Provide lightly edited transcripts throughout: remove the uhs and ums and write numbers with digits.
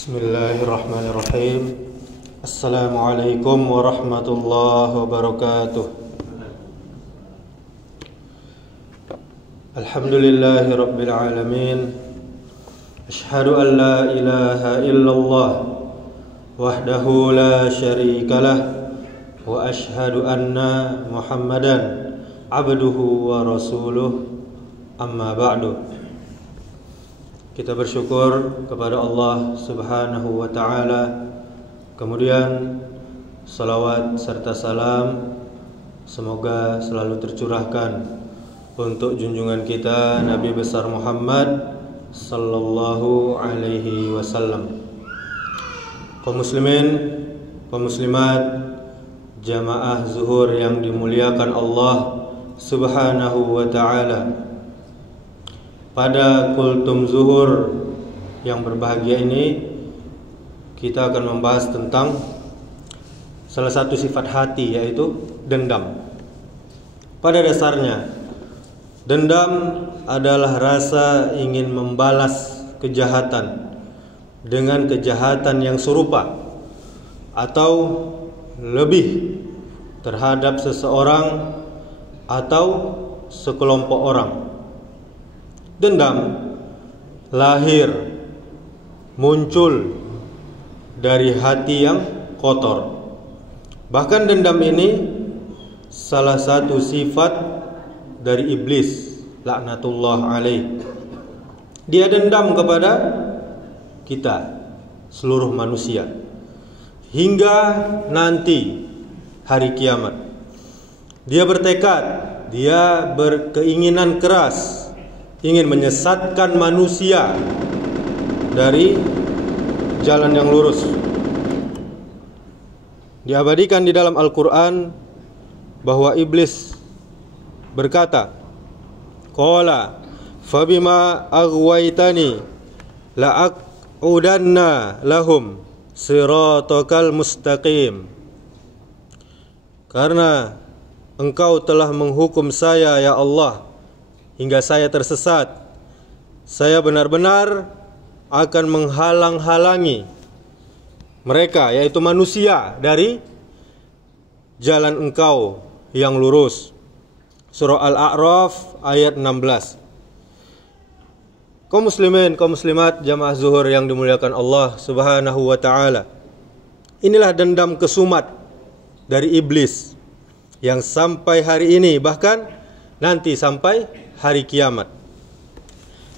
Bismillahirrahmanirrahim. Assalamualaikum warahmatullahi wabarakatuh. Alhamdulillahi rabbil alamin. Ashhadu an la ilaha illallah wahdahu la syarikalah wa ashhadu anna Muhammadan abduhu wa rasuluh. Amma ba'du. Kita bersyukur kepada Allah Subhanahu wa ta'ala. Kemudian salawat serta salam semoga selalu tercurahkan untuk junjungan kita Nabi besar Muhammad sallallahu alaihi wasallam. Kaum muslimin, kaum muslimat, jamaah zuhur yang dimuliakan Allah Subhanahu wa ta'ala. Pada kultum zuhur yang berbahagia ini, kita akan membahas tentang salah satu sifat hati, yaitu dendam. Pada dasarnya, dendam adalah rasa ingin membalas kejahatan dengan kejahatan yang serupa atau lebih terhadap seseorang atau sekelompok orang. Dendam lahir, muncul dari hati yang kotor. Bahkan dendam ini salah satu sifat dari iblis, laknatullah alaih. Dia dendam kepada kita, seluruh manusia, hingga nanti hari kiamat. Dia bertekad, dia berkeinginan keras, ingin menyesatkan manusia dari jalan yang lurus. Diabadikan di dalam Al-Quran bahwa iblis berkata, Qala fabima aghwaytani la'aqudanna lahum siratakal mustaqim. Karena engkau telah menghukum saya ya Allah hingga saya tersesat, saya benar-benar akan menghalang-halangi mereka, yaitu manusia, dari jalan engkau yang lurus. Surah Al-A'raf ayat 16. Kaum muslimin, kaum muslimat, jamaah zuhur yang dimuliakan Allah Subhanahu wa ta'ala. Inilah dendam kesumat dari iblis yang sampai hari ini, bahkan nanti sampai hari kiamat.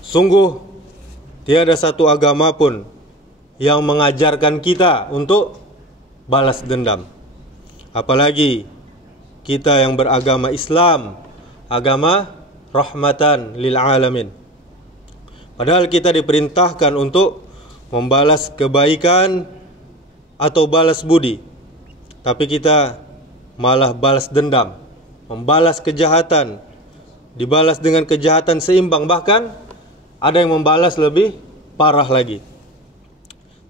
Sungguh tiada satu agama pun yang mengajarkan kita untuk balas dendam. Apalagi kita yang beragama Islam, agama rahmatan lil alamin. Padahal kita diperintahkan untuk membalas kebaikan atau balas budi, tapi kita malah balas dendam, membalas kejahatan, dibalas dengan kejahatan seimbang, bahkan ada yang membalas lebih parah lagi.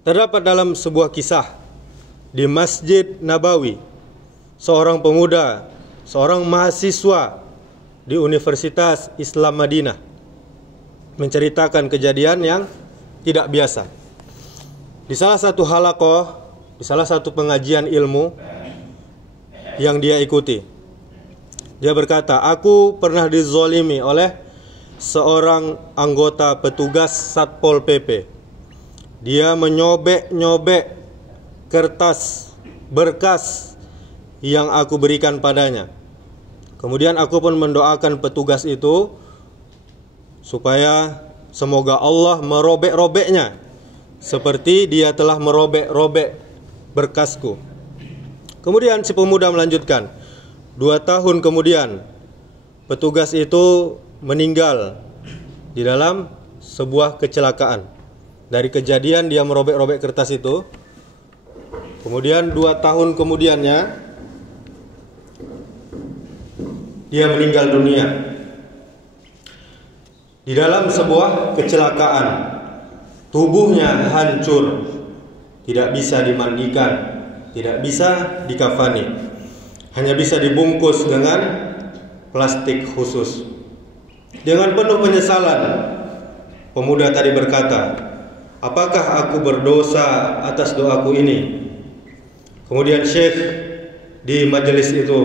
Terdapat dalam sebuah kisah di Masjid Nabawi, seorang pemuda, seorang mahasiswa di Universitas Islam Madinah menceritakan kejadian yang tidak biasa. Di salah satu halaqah, di salah satu pengajian ilmu yang dia ikuti, dia berkata, aku pernah dizolimi oleh seorang anggota petugas Satpol PP. Dia menyobek-nyobek kertas berkas yang aku berikan padanya. Kemudian aku pun mendoakan petugas itu supaya semoga Allah merobek-robeknya seperti dia telah merobek-robek berkasku. Kemudian si pemuda melanjutkan, 2 tahun kemudian petugas itu meninggal di dalam sebuah kecelakaan. Dari kejadian dia merobek-robek kertas itu, kemudian 2 tahun kemudiannya dia meninggal dunia di dalam sebuah kecelakaan. Tubuhnya hancur, tidak bisa dimandikan, tidak bisa dikafani, hanya bisa dibungkus dengan plastik khusus. Dengan penuh penyesalan, pemuda tadi berkata, apakah aku berdosa atas doaku ini? Kemudian Syekh di majelis itu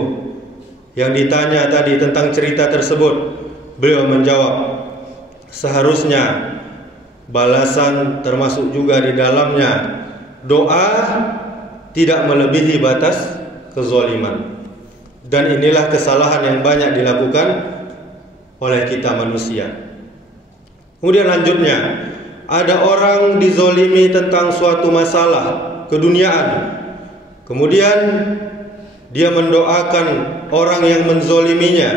yang ditanya tadi tentang cerita tersebut, beliau menjawab, seharusnya balasan termasuk juga di dalamnya doa tidak melebihi batas kezaliman. Dan inilah kesalahan yang banyak dilakukan oleh kita manusia. Kemudian lanjutnya, ada orang dizolimi tentang suatu masalah keduniaan. Kemudian dia mendoakan orang yang menzoliminya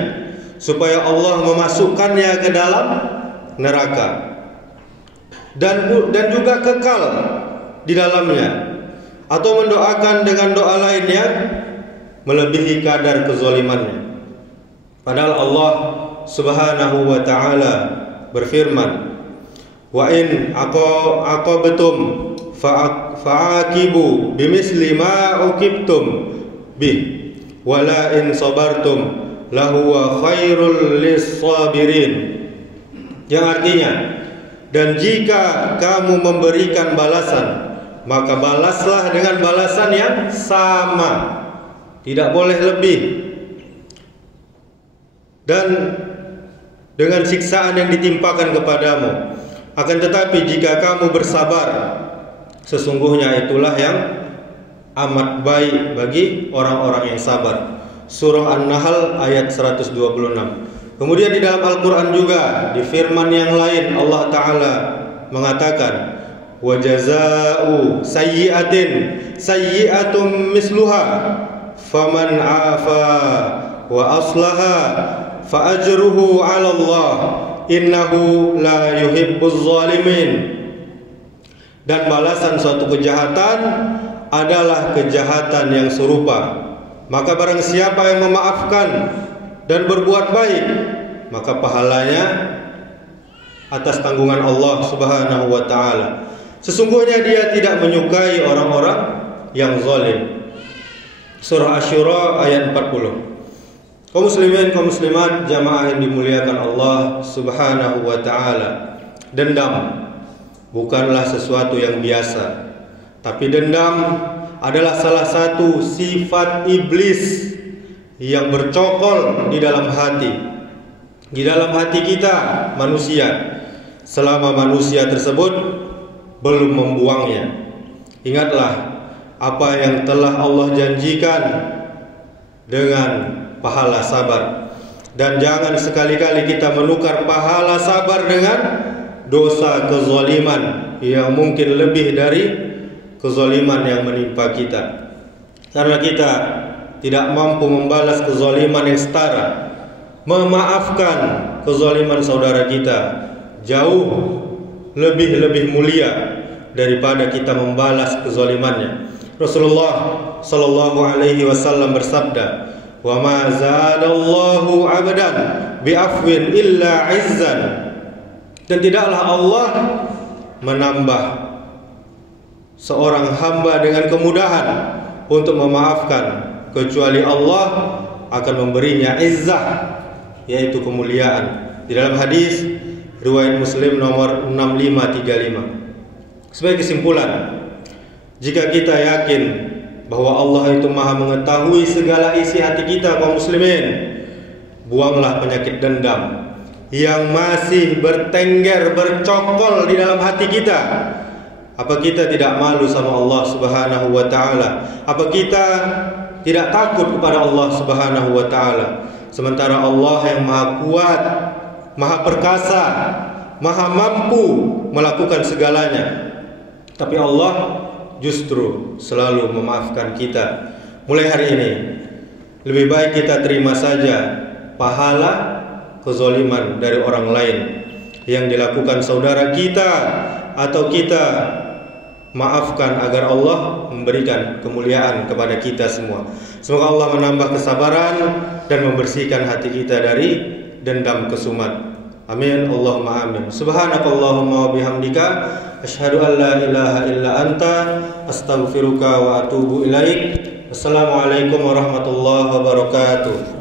supaya Allah memasukkannya ke dalam neraka dan juga kekal di dalamnya, atau mendoakan dengan doa lain yang melebihi kadar kezalimannya. Padahal Allah Subhanahu wa taala berfirman, wa in aqabtum fa'aqibu bimisli ma uqibtum bih wa la in sabartum lahuwa khairul lis-sabirin. Yang artinya, dan jika kamu memberikan balasan, maka balaslah dengan balasan yang sama, tidak boleh lebih. Dan dengan siksaan yang ditimpakan kepadamu. Akan tetapi jika kamu bersabar, sesungguhnya itulah yang amat baik bagi orang-orang yang sabar. Surah An-Nahl ayat 126. Kemudian di dalam Al-Quran juga, di firman yang lain Allah Ta'ala mengatakan, wa jazaa'u sayyi'atin sayyi'atum misluha faman afa wa aslaha fa ajruhu 'ala Allah innahu la yuhibbuz zalimin. Dan balasan suatu kejahatan adalah kejahatan yang serupa. Maka barang siapa yang memaafkan dan berbuat baik, maka pahalanya atas tanggungan Allah Subhanahu wa taala. Sesungguhnya dia tidak menyukai orang-orang yang zalim. Surah Asy-Syura ayat 40. Kaum muslimin, kaum muslimat, jamaah yang dimuliakan Allah Subhanahu wa taala. Dendam bukanlah sesuatu yang biasa, tapi dendam adalah salah satu sifat iblis yang bercokol di dalam hati. Di dalam hati kita manusia, selama manusia tersebut belum membuangnya. Ingatlah apa yang telah Allah janjikan dengan pahala sabar. Dan jangan sekali-kali kita menukar pahala sabar dengan dosa kezaliman yang mungkin lebih dari kezaliman yang menimpa kita. Karena kita tidak mampu membalas kezaliman yang setara, memaafkan kezaliman saudara kita jauh lebih mulia daripada kita membalas kezalimannya. Rasulullah sallallahu alaihi wasallam bersabda, wa ma zadallahu 'abdan bi'afwin illa 'izzan. Dan tidaklah Allah menambah seorang hamba dengan kemudahan untuk memaafkan, kecuali Allah akan memberinya izzah, yaitu kemuliaan. Di dalam hadis riwayat Muslim nomor 6535. Sebagai kesimpulan, jika kita yakin bahwa Allah itu Maha mengetahui segala isi hati kita, kaum muslimin, buanglah penyakit dendam yang masih bertengger, bercokol di dalam hati kita. Apa kita tidak malu sama Allah Subhanahu wa taala? Apa kita tidak takut kepada Allah Subhanahu wa taala? Sementara Allah yang Maha kuat, Maha perkasa, Maha mampu melakukan segalanya. Tapi Allah justru selalu memaafkan kita. Mulai hari ini lebih baik kita terima saja pahala kezaliman dari orang lain yang dilakukan saudara kita, atau kita maafkan agar Allah memberikan kemuliaan kepada kita semua. Semoga Allah menambah kesabaran dan membersihkan hati kita dari dendam kesumat. Amin, Allahumma amin. Subhanakallahumma wa bihamdika asyhadu an la ilaha illa anta astaghfiruka wa atubu ilaik. Wassalamualaikum warahmatullahi wabarakatuh.